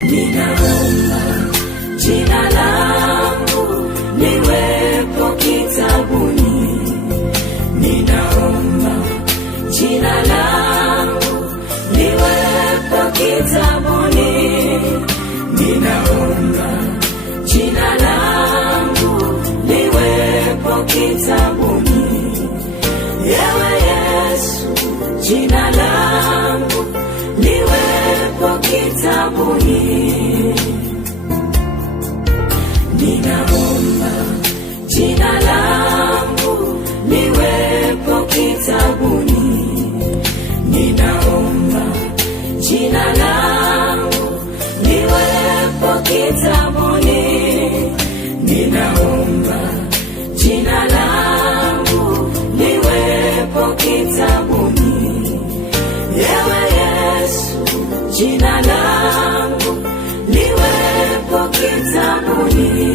Ninaomba jina langu liwepo kitabuni. Ninaomba jina langu liwepo kitabuni. Ninaomba jina langu liwepo kitabuni. Ewe Yesu, jina langu liwepo kitabuni. Ninaomba jina langu liwepo kitabuni. Ninaomba jina langu liwepo kitabuni. Ninaomba jina langu liwepo kitabuni. Ewe Yesu, jina langu liwepo kitabuni.